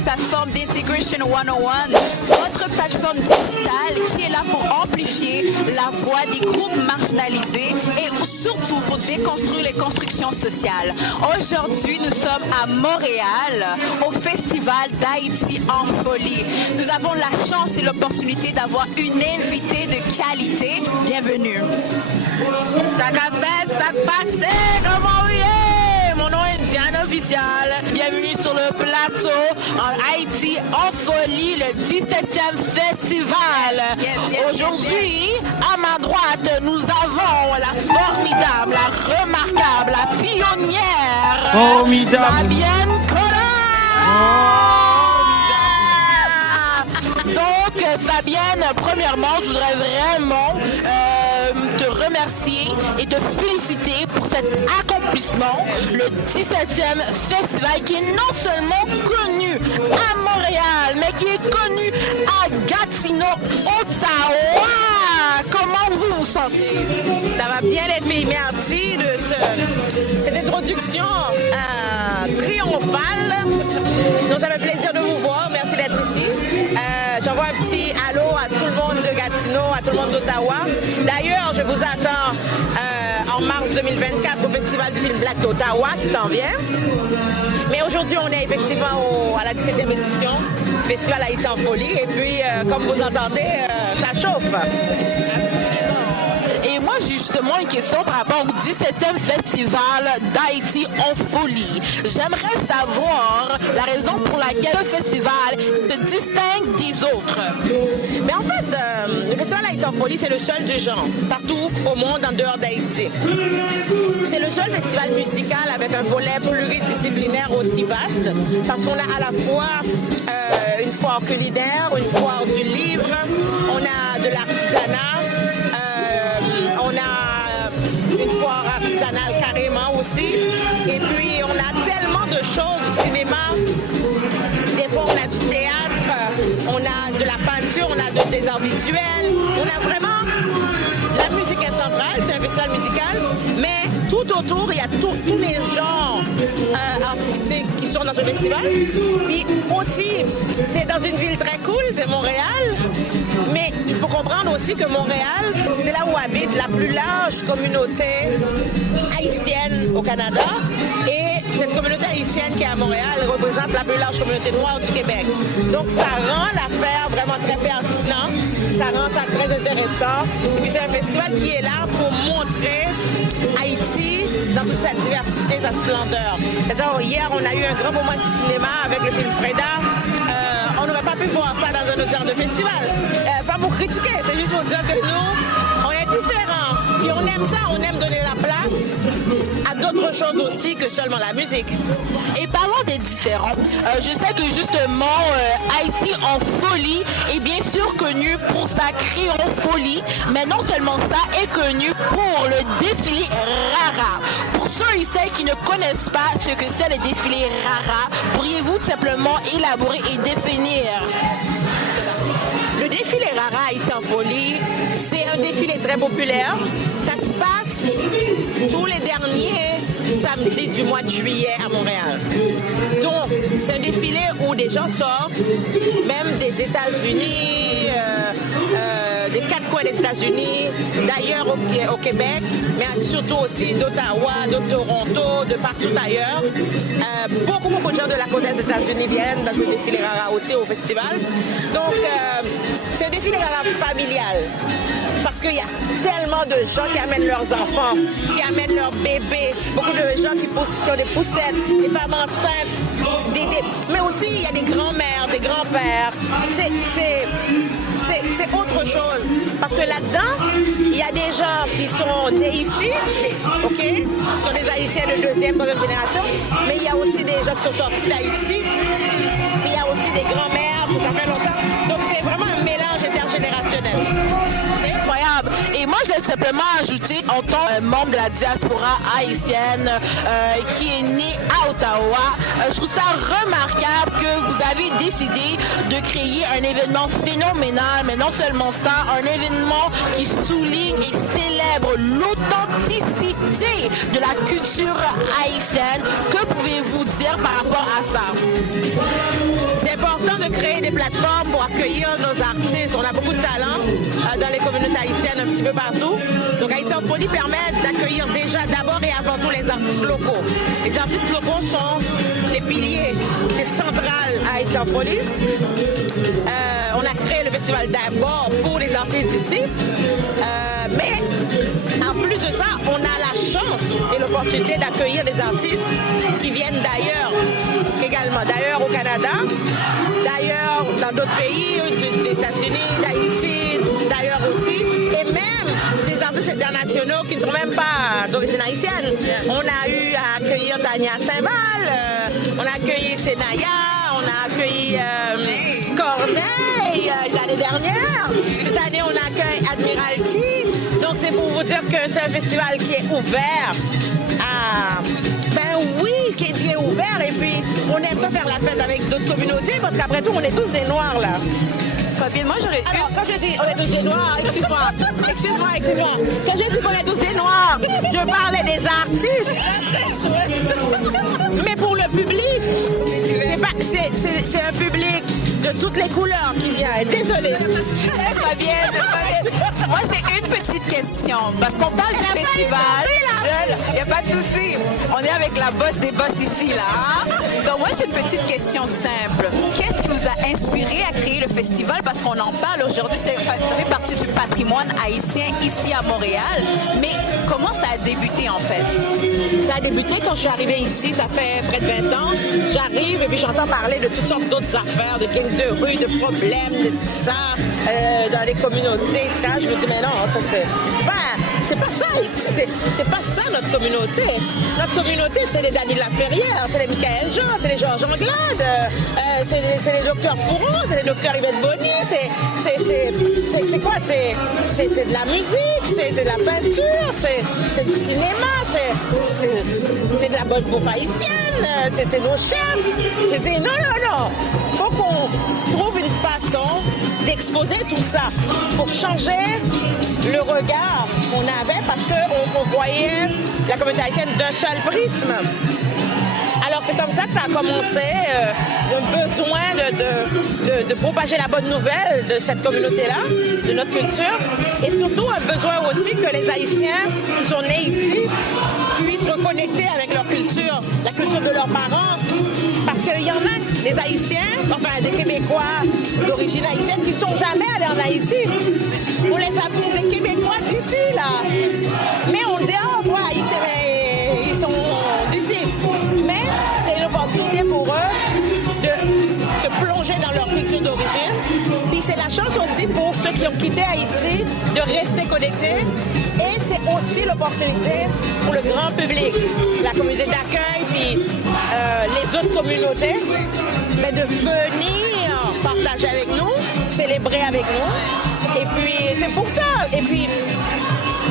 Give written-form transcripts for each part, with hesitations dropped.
une plateforme d'Integration 101, votre plateforme digitale qui est là pour amplifier la voix des groupes marginalisés et surtout pour déconstruire les constructions sociales. Aujourd'hui, nous sommes à Montréal, au Festival d'Haïti en folie. Nous avons la chance et l'opportunité d'avoir une invitée de qualité. Bienvenue. Ça a fait, ça passe, comment oui? Mon nom est Diane Official. Bienvenue sur le plateau en Haïti en folie, le 17e festival. Aujourd'hui, à ma droite, nous avons la formidable, la remarquable, la pionnière, Fabienne Collin. Donc, Fabienne, premièrement, je voudrais vraiment te remercier et te féliciter pour cet accomplissement, le 17e festival qui est non seulement connu à Montréal, mais qui est connu à Gatineau, Ottawa. Comment vous vous sentez? Ça va bien les filles, merci de cette introduction triomphale. Nous ça fait plaisir de vous voir, merci d'être ici. J'envoie un petit allô à tout le monde de Gatineau, à tout le monde d'Ottawa. D'ailleurs, je vous attends en mars 2024 au Festival du film Black d'Ottawa qui s'en vient. Mais aujourd'hui, on est effectivement à la 17e édition, Festival Haïti en folie. Et puis, comme vous entendez, ça chauffe. Et moi, j'ai justement une question par rapport au 17e festival d'Haïti en folie. J'aimerais savoir la raison pour laquelle le festival se distingue des autres. Mais en fait, le festival Haïti en folie, c'est le seul du genre, partout au monde en dehors d'Haïti. C'est le seul festival musical avec un volet pluridisciplinaire aussi vaste, parce qu'on a à la fois une foire culinaire, une foire du livre, on a de l'artisanat, on a une foire artisanale carrément aussi. Et puis, on a tellement de choses au cinéma. Des fois, on a du théâtre, on a de la peinture, on a des arts visuels. On a vraiment... La musique est centrale, c'est un festival musical. Mais tout autour, il y a tous les genres artistiques qui sont dans ce festival. Puis aussi, c'est dans une ville très cool, c'est Montréal. Mais il faut comprendre aussi que Montréal, c'est là où habite la plus large communauté haïtienne au Canada. Et cette communauté haïtienne qui est à Montréal représente la plus large communauté noire du Québec. Donc ça rend l'affaire vraiment très pertinente, ça rend ça très intéressant. Et puis c'est un festival qui est là pour montrer Haïti dans toute sa diversité, sa splendeur. C'est-à-dire, hier, on a eu un grand moment de cinéma avec le film Freda. On n'aurait pas pu voir ça dans un autre genre de festival. Pas pour critiquer, c'est juste pour dire que nous, on est différents. Et on aime ça, on aime donner la place à d'autres choses aussi que seulement la musique. Et parlons des différents. Je sais que justement, Haïti en folie est bien sûr connu pour sa criofolie, mais non seulement ça, est connu pour le défilé Rara. Pour ceux et celles qui ne connaissent pas ce que c'est le défilé Rara, pourriez-vous tout simplement élaborer et définir? Le défilé Rara Haïti en folie, c'est un défilé très populaire. Ça se passe tous les derniers samedis du mois de juillet à Montréal. Donc, c'est un défilé où des gens sortent, même des États-Unis, des quatre coins des États-Unis, d'ailleurs au Québec, mais surtout aussi d'Ottawa, de Toronto, de partout ailleurs. Beaucoup de gens de la côte des États-Unis viennent dans ce défilé Rara aussi au festival. Donc, c'est un défilé Rara familial. Parce qu'il y a tellement de gens qui amènent leurs enfants, qui amènent leurs bébés, beaucoup de gens qui ont des poussettes, des femmes enceintes, mais aussi il y a des grands-mères, des grands-pères. C'est autre chose. Parce que là-dedans, il y a des gens qui sont nés ici, ok, qui sont des Haïtiens de deuxième, troisième génération, mais il y a aussi des gens qui sont sortis d'Haïti, il y a aussi des grands-mères, ça fait longtemps. Donc c'est vraiment un mélange intergénérationnel. Incroyable. Et moi, je simplement ajouter, en tant que membre de la diaspora haïtienne qui est né à Ottawa, je trouve ça remarquable que vous avez décidé de créer un événement phénoménal, mais non seulement ça, un événement qui souligne et célèbre l'authenticité de la culture haïtienne. Que pouvez-vous dire par rapport à ça? C'est important de créer des plateformes pour accueillir nos artistes. On a beaucoup de talent dans les communautés haïtiennes un petit peu partout. Donc Haïti en folie permet d'accueillir déjà d'abord et avant tout les artistes locaux. Les artistes locaux sont les piliers, c'est central à Haïti en folie. On a créé le festival d'abord pour les artistes d'ici. Mais en plus de ça, on a la chance et l'opportunité d'accueillir des artistes qui viennent d'ailleurs également. D'ailleurs au Canada, d'ailleurs dans d'autres pays, des États-Unis, d'Haïti, d'ailleurs aussi. Et même des artistes internationaux qui ne sont même pas d'origine haïtienne. On a eu à accueillir Tania Saint-Val, on a accueilli Senaya, on a accueilli Corneille l'année dernière. Cette année, on accueille Admiralty. Donc, c'est pour vous dire que c'est un festival qui est ouvert à... Ben oui, qui est ouvert. Et puis, on aime ça faire la fête avec d'autres communautés parce qu'après tout, on est tous des Noirs, là. Fabienne, moi j'aurais... Alors, quand je dis on est tous des Noirs, excuse-moi. Quand je dis qu'on est tous des Noirs, je parlais des artistes. Mais pour le public, c'est un public de toutes les couleurs qui vient. Désolée. Fabienne, moi j'ai une petite question. Parce qu'on parle du festival. Il n'y a pas de souci. On est avec la boss des boss ici, là. Hein? Donc moi j'ai une petite question simple. Qu'est-ce qui vous a inspiré à créer le festival? Parce qu'on en parle aujourd'hui, ça fait partie du patrimoine haïtien ici à Montréal. Mais comment ça a débuté en fait? Ça a débuté quand je suis arrivée ici, ça fait près de 20 ans. J'arrive et puis j'entends parler de toutes sortes d'autres affaires, de gangs de rue, de problèmes, de tout ça, dans les communautés, etc. Je me dis, mais non, ça c'est pas ça Haïti, c'est pas ça notre communauté. Notre communauté, c'est les Dany de la Ferrière, c'est les Michael Jean, c'est les Georges Anglade, c'est les docteurs Fouron, c'est les docteurs Yvette Bonny, c'est quoi? C'est de la musique, c'est de la peinture, c'est du cinéma, c'est de la bonne bouffe haïtienne, c'est nos chefs. Je dis non. Faut qu'on trouve une façon d'exposer tout ça pour changer le regard qu'on avait parce qu'on voyait la communauté haïtienne d'un seul prisme. Alors c'est comme ça que ça a commencé, le besoin de propager la bonne nouvelle de cette communauté-là, de notre culture, et surtout un besoin aussi que les Haïtiens qui sont nés ici puissent reconnecter avec leur culture, la culture de leurs parents, parce qu'il y en a des Haïtiens, enfin des Québécois d'origine haïtienne qui ne sont jamais allés en Haïti. On les appelle, c'est des Québécois d'ici, là. Mais on dit, oh, ouais, ils sont d'ici. Mais c'est une opportunité pour eux de se plonger dans leur culture d'origine. Puis c'est la chance aussi pour ceux qui ont quitté Haïti de rester connectés. Et c'est aussi l'opportunité pour le grand public, la communauté d'accueil, puis les autres communautés, mais de venir partager avec nous, célébrer avec nous. Et puis c'est pour ça. Et puis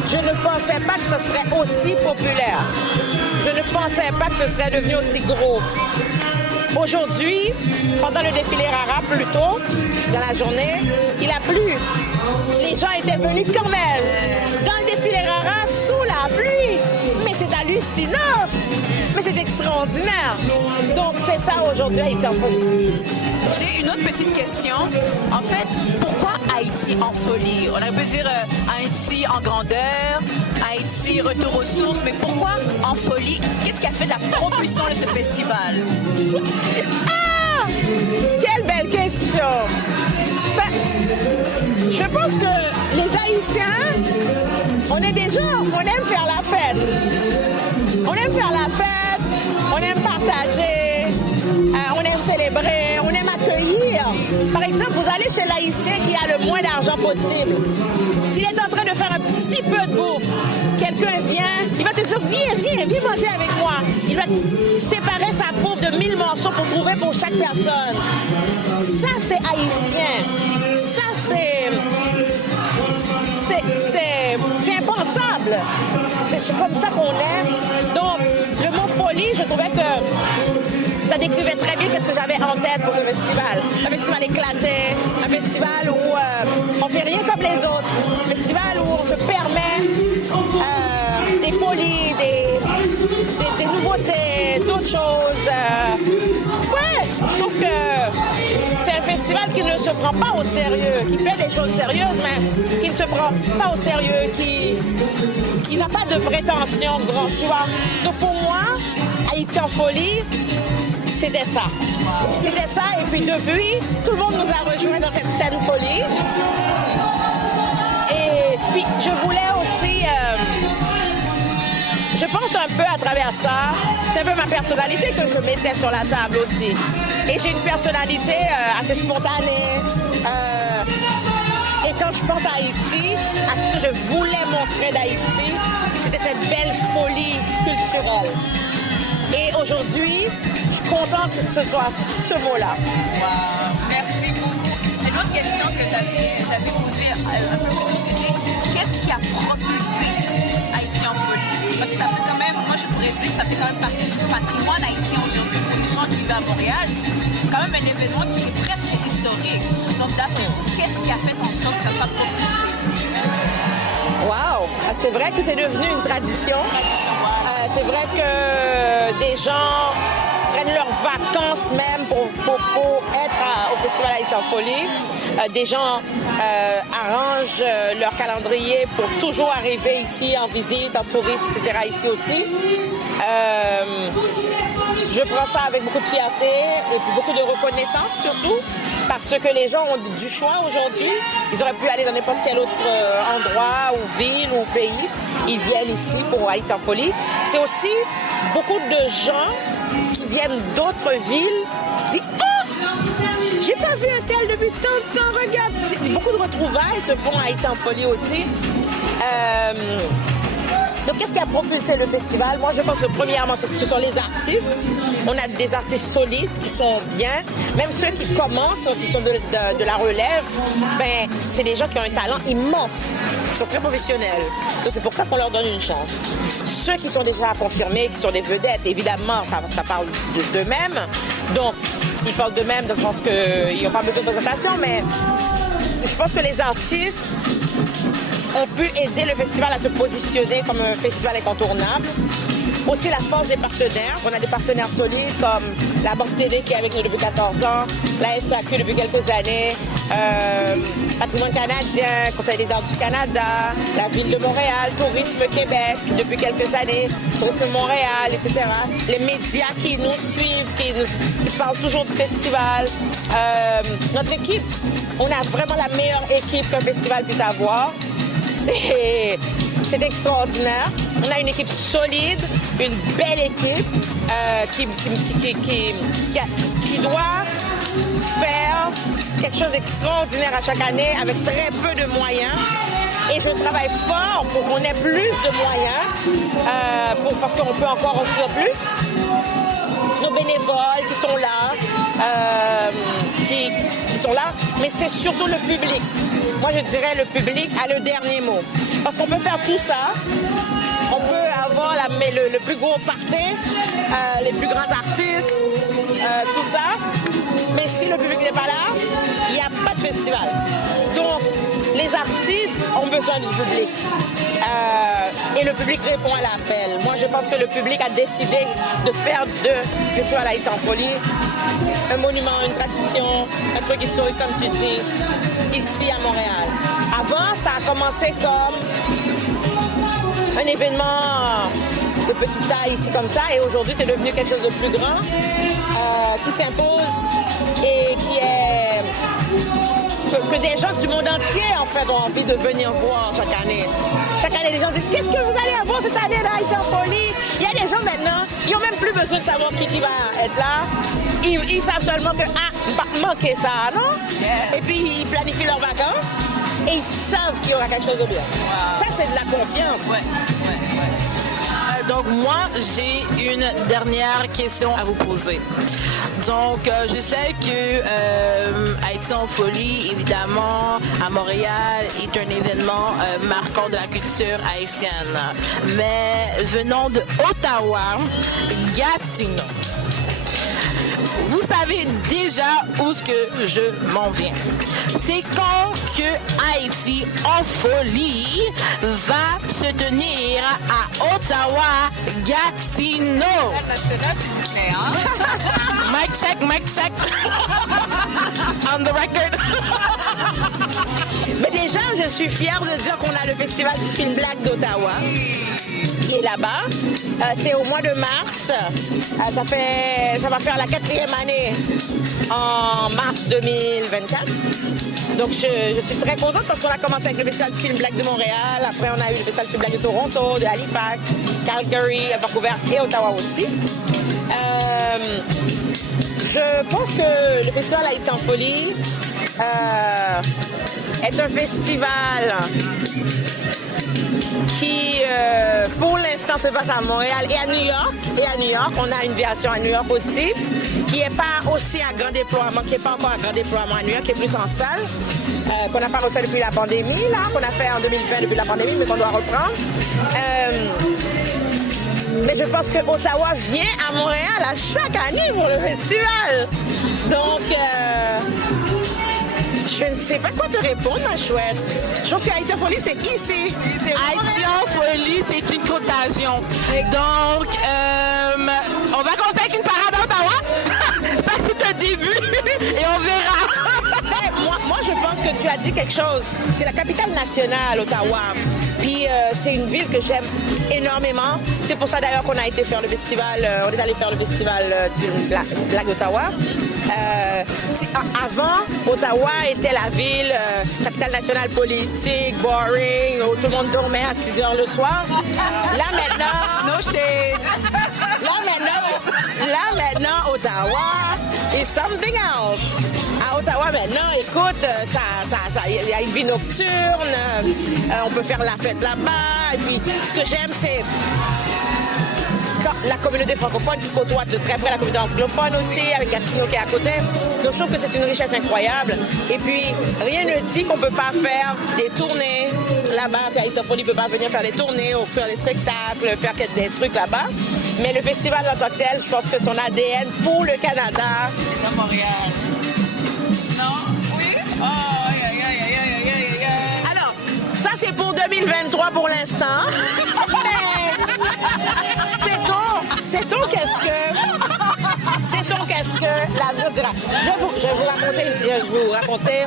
je ne pensais pas que ce serait aussi populaire. Je ne pensais pas que ce serait devenu aussi gros. Aujourd'hui, pendant le défilé Rara, plus tôt, dans la journée, il a plu. Les gens étaient venus quand même. Dans le défilé Rara, sous la pluie. Mais c'est hallucinant. Mais c'est extraordinaire. Donc c'est ça aujourd'hui, Haïti en folie. J'ai une autre petite question. En fait, pourquoi Haïti en folie? On aurait pu dire Haïti en grandeur, Haïti retour aux sources, mais pourquoi en folie? Qu'est-ce qui a fait de la propulsion de ce festival? Ah! Quelle belle question! Je pense que les Haïtiens, on est des gens, on aime faire la fête. On aime faire la fête, on aime partager, on aime célébrer, on aime accueillir. Par exemple, vous allez chez l'Haïtien qui a le moins d'argent possible. S'il est en train de faire un petit peu de bouffe, quelqu'un vient, il va te dire viens manger avec moi. Il va séparer sa bouffe de 1000 morceaux pour trouver pour chaque personne. Ça, c'est haïtien. Ça, c'est important. ensemble. C'est comme ça qu'on est. Donc, le mot folie, je trouvais que ça décrivait très bien ce que j'avais en tête pour ce festival. Un festival éclaté, un festival où on fait rien comme les autres. Un festival où on se permet des folies, des nouveautés, d'autres choses. Ouais, je trouve que c'est un festival qui ne se prend pas au sérieux, qui fait des choses sérieuses, mais qui ne se prend pas au sérieux, qui n'a pas de prétention grande, tu vois. Donc pour moi, Haïti en folie, c'était ça. C'était ça, et puis depuis, tout le monde nous a rejoints dans cette scène folie. Et puis, je voulais aussi... je pense un peu à travers ça, c'est un peu ma personnalité que je mettais sur la table aussi. Et j'ai une personnalité assez spontanée. Et quand je pense à Haïti, à ce que je voulais montrer d'Haïti, c'était cette belle folie culturelle. Et aujourd'hui, je suis contente que ce soit ce mot-là. Wow. Merci beaucoup. Une autre question que j'avais posée un peu plus tôt, c'était qu'est-ce qui a propulsé Haïti en folie? Parce que ça fait quand même, moi je pourrais dire que ça fait quand même partie du patrimoine haïtien aujourd'hui pour les gens qui vivent à Montréal. C'est quand même un événement qui est presque historique. Donc d'après vous, qu'est-ce qui a fait en sorte que ça soit propulsé? Wow! C'est vrai que c'est devenu une tradition. C'est vrai que des gens prennent leurs vacances même pour être au Festival Haïti en folie. Des gens arrangent leur calendrier pour toujours arriver ici en visite, en touriste, etc. ici aussi. Je prends ça avec beaucoup de fierté et puis beaucoup de reconnaissance surtout parce que les gens ont du choix aujourd'hui. Ils auraient pu aller dans n'importe quel autre endroit ou ville ou pays. Ils viennent ici pour Haïti en folie. C'est aussi beaucoup de gens qui viennent d'autres villes disent « Oh, j'ai pas vu un tel depuis tant de temps, regarde !» Beaucoup de retrouvailles se font à Haïti en folie aussi. Donc, qu'est-ce qui a propulsé le festival? Moi, je pense que premièrement, ce sont les artistes. On a des artistes solides qui sont bien. Même ceux qui commencent, qui sont de la relève, ben, c'est des gens qui ont un talent immense, qui sont très professionnels. Donc, c'est pour ça qu'on leur donne une chance. Ceux qui sont déjà confirmés, qui sont des vedettes, évidemment, ça parle d'eux-mêmes. Donc, ils parlent d'eux-mêmes, je pense qu'ils n'ont pas besoin de présentation, mais je pense que les artistes ont pu aider le festival à se positionner comme un festival incontournable. Aussi la force des partenaires. On a des partenaires solides comme la Banque TD qui est avec nous depuis 14 ans, la SAQ depuis quelques années, Patrimoine canadien, Conseil des arts du Canada, la Ville de Montréal, Tourisme Québec depuis quelques années, Tourisme Montréal, etc. Les médias qui nous suivent, qui parlent toujours du festival. Notre équipe, on a vraiment la meilleure équipe qu'un festival puisse avoir. C'est extraordinaire. On a une équipe solide, une belle équipe qui doit faire quelque chose d'extraordinaire à chaque année avec très peu de moyens. Et je travaille fort pour qu'on ait plus de moyens, parce qu'on peut encore offrir plus. Nos bénévoles qui sont là, qui sont là, mais c'est surtout le public. Moi, je dirais le public a le dernier mot. Parce qu'on peut faire tout ça, on peut avoir le plus gros party, les plus grands artistes, tout ça, mais si le public n'est pas là, il n'y a pas de festival. Donc, les artistes ont besoin du public. Et le public répond à l'appel. Moi, je pense que le public a décidé de faire de Festival Haïti en folie un monument, une tradition, un truc historique, comme tu dis, ici à Montréal. Avant, ça a commencé comme un événement de petite taille ici comme ça, et aujourd'hui, c'est devenu quelque chose de plus grand, qui s'impose et qui est... que des gens du monde entier, en fait, ont envie de venir voir chaque année. Chaque année, les gens disent « Qu'est-ce que vous allez avoir cette année là, Haïti en folie ?» Il y a des gens maintenant, ils n'ont même plus besoin de savoir qui va être là. Ils savent seulement que, manquer ça, non? Yeah. Et puis, ils planifient leurs vacances et ils savent qu'il y aura quelque chose de bien. Wow. Ça, c'est de la confiance. Ouais. Donc, moi, j'ai une dernière question à vous poser. Donc, je sais que Haïti en folie, évidemment, à Montréal, est un événement marquant de la culture haïtienne. Mais venant de Ottawa, Gatineau, vous savez déjà où ce que je m'en viens. C'est quand que Haïti en folie va se tenir à Ottawa, Gatineau. Mic check. On the record. Mais déjà, je suis fière de dire qu'on a le Festival du film Black d'Ottawa qui est là-bas. C'est au mois de mars. Ça va faire la 4e année en mars 2024. Donc, je suis très contente parce qu'on a commencé avec le Festival du film Black de Montréal. Après, on a eu le Festival du film Black de Toronto, de Halifax, Calgary, Vancouver et Ottawa aussi. Je pense que le Festival Haïti en folie est un festival qui, pour l'instant, se passe à Montréal et à New York. On a une version à New York aussi, qui n'est pas aussi à grand déploiement, qui n'est pas encore à grand déploiement à New York, qui est plus en salle, qu'on n'a pas refait depuis la pandémie, là, qu'on a fait en 2020 depuis la pandémie, mais qu'on doit reprendre. Mais je pense que Ottawa vient à Montréal à chaque année pour le festival. Donc, je ne sais pas quoi te répondre, ma chouette. Je pense que Haïti en folie, c'est ici. Haïti en folie, c'est une contagion. Donc, on va commencer avec une parade à Ottawa. Ça, c'est un début et on verra. Moi, je pense que tu as dit quelque chose. C'est la capitale nationale, Ottawa. Puis c'est une ville que j'aime énormément. C'est pour ça d'ailleurs qu'on a été faire le festival, on est allé faire le festival du Black d'Ottawa. Avant, Ottawa était la ville, capitale nationale politique, boring, où tout le monde dormait à 6 heures le soir. Là maintenant, no shade. Là maintenant, Ottawa is something else. À Ottawa maintenant, écoute, il y a une vie nocturne, on peut faire la fête là-bas. Et puis, ce que j'aime, c'est la communauté francophone qui côtoie de très près la communauté anglophone aussi, avec Gatineau qui est à côté. Donc, je trouve que c'est une richesse incroyable. Et puis, rien ne dit qu'on ne peut pas faire des tournées là-bas. Haïti en folie ne peut pas venir faire des tournées, ou faire des spectacles, faire des trucs là-bas. Mais le festival en tant que tel, je pense que son ADN pour le Canada, c'est Montréal. Non? Oui? Oh, Alors, ça c'est pour 2023 pour l'instant. Mais sait-on qu'est-ce que l'avenir dira. Je vais vous raconter,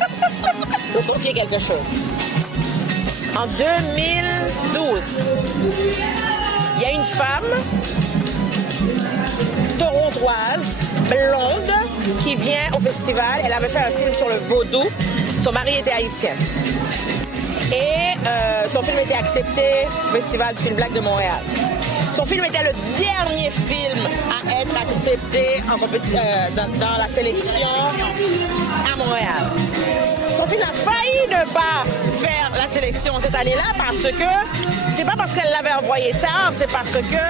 vous confier quelque chose. En 2012, il y a une femme torontoise, blonde, qui vient au festival. Elle avait fait un film sur le vaudou. Son mari était haïtien. Et son film était accepté au Festival du film Black de Montréal. Son film était le dernier film à être accepté dans la sélection à Montréal. Son film a failli ne pas faire la sélection cette année-là parce que, c'est pas parce qu'elle l'avait envoyé tard, c'est parce que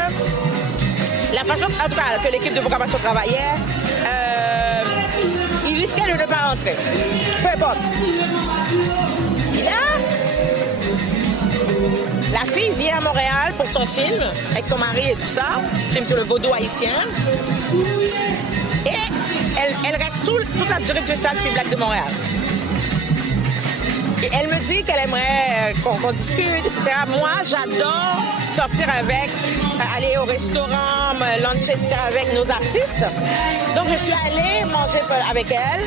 la façon que l'équipe de programmation travaillait, il risquait de ne pas entrer. Peu importe. Et là, la fille vient à Montréal pour son film, avec son mari et tout ça, film sur le vaudou haïtien. Et elle reste toute la durée du festival du film Black de Montréal. Et elle me dit qu'elle aimerait qu'on discute, etc. Moi, j'adore sortir avec, aller au restaurant, luncher, etc. avec nos artistes. Donc, je suis allée manger avec elle.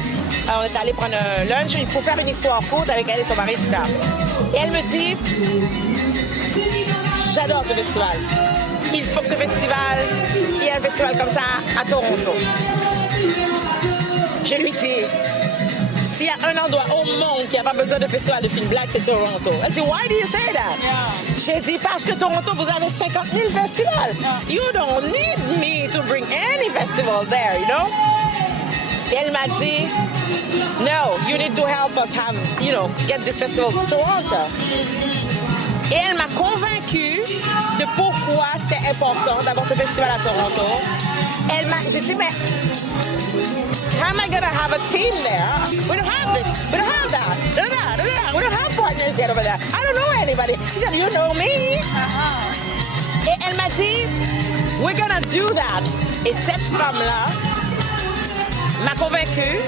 Alors, on est allé prendre un lunch pour faire une histoire courte avec elle et son mari, etc. Et elle me dit, j'adore ce festival. Il faut que ce festival, il y ait un festival comme ça à Toronto. Je lui dis, s'il y a un endroit au monde qui n'a pas besoin de festival de film Black, c'est Toronto. Elle dit, why do you say that? Yeah. J'ai dit, parce que Toronto, vous avez 50 000 festivals. Yeah. You don't need me to bring any festival there, you know? Et elle m'a dit, no, you need to help us have, get this festival to Toronto. Et elle m'a convaincue de pourquoi c'était important d'avoir ce festival à Toronto. J'ai dit, mais how am I going to have a team there? We don't have this. We don't have that. We don't have partners yet over there. I don't know anybody. She said, you know me. Et elle m'a dit, we're going to do that. Et cette femme-là m'a convaincue,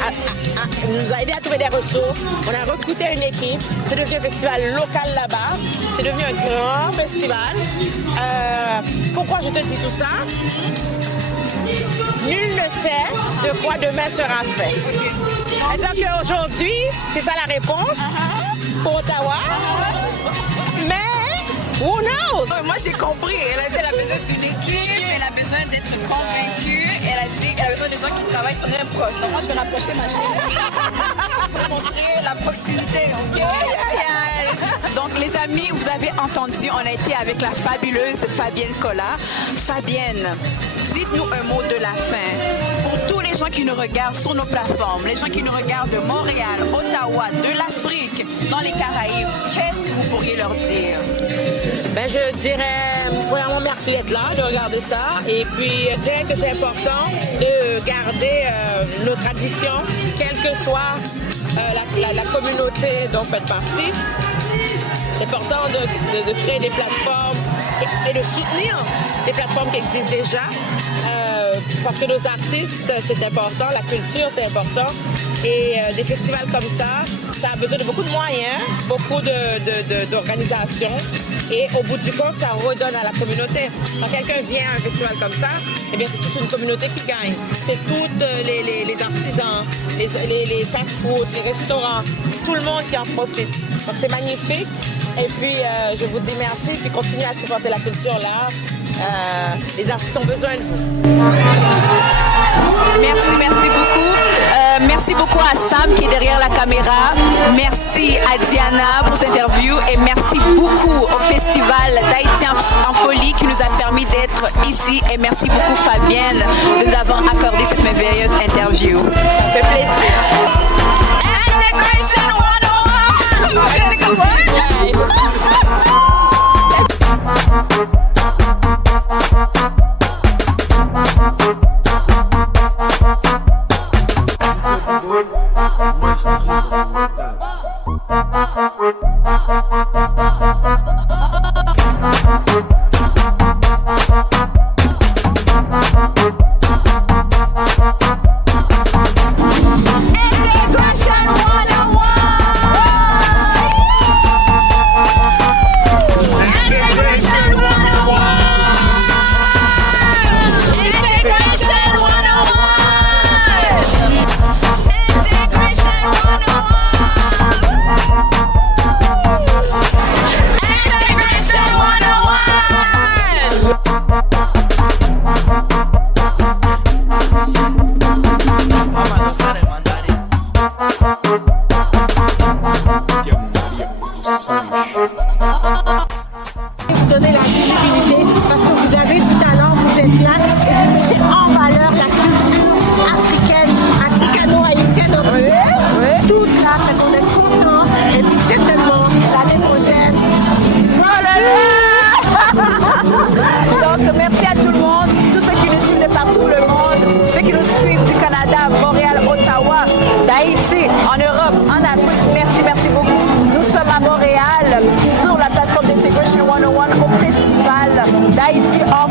nous a aidé à trouver des ressources. On a recruté une équipe. C'est devenu un festival local là-bas. C'est devenu un grand festival. Pourquoi je te dis tout ça? Nul ne sait de quoi demain sera fait. C'est-à-dire qu'aujourd'hui, c'est ça la réponse pour Ottawa. Mais, who knows? Moi, j'ai compris. Elle a dit qu'elle a besoin d'une équipe, elle a besoin d'être convaincue. Elle a dit qu'elle a besoin de gens qui travaillent très proches. Donc, moi, je vais rapprocher ma chérie pour montrer la proximité. OK? Donc, les amis, vous avez entendu, on a été avec la fabuleuse Fabienne Collat. Fabienne, dites-nous un mot de la fin. Pour tous les gens qui nous regardent sur nos plateformes, les gens qui nous regardent de Montréal, Ottawa, de l'Afrique, dans les Caraïbes, qu'est-ce que vous pourriez leur dire? Ben, je dirais, premièrement, merci d'être là, de regarder ça. Et puis, je dirais que c'est important de garder nos traditions, quelle que soit la communauté dont vous faites partie. C'est important de créer des plateformes et de soutenir des plateformes qui existent déjà. Parce que nos artistes, c'est important, la culture, c'est important. Et des festivals comme ça a besoin de beaucoup de moyens, beaucoup d'organisation. Et au bout du compte, ça redonne à la communauté. Quand quelqu'un vient à un festival comme ça, eh bien, c'est toute une communauté qui gagne. C'est tous les artisans, les fast-food, les restaurants, tout le monde qui en profite. Donc, c'est magnifique. Et puis, je vous dis merci, puis continuez à supporter la culture là. Les artistes ont besoin de vous. Merci beaucoup. Merci beaucoup à Sam qui est derrière la caméra. Merci à Diana pour cette interview et merci beaucoup au Festival d'Haïti en folie qui nous a permis d'être ici. Et merci beaucoup Fabienne de nous avoir accordé cette merveilleuse interview. Ça fait plaisir. Integration 101 au Festival d'Haïti en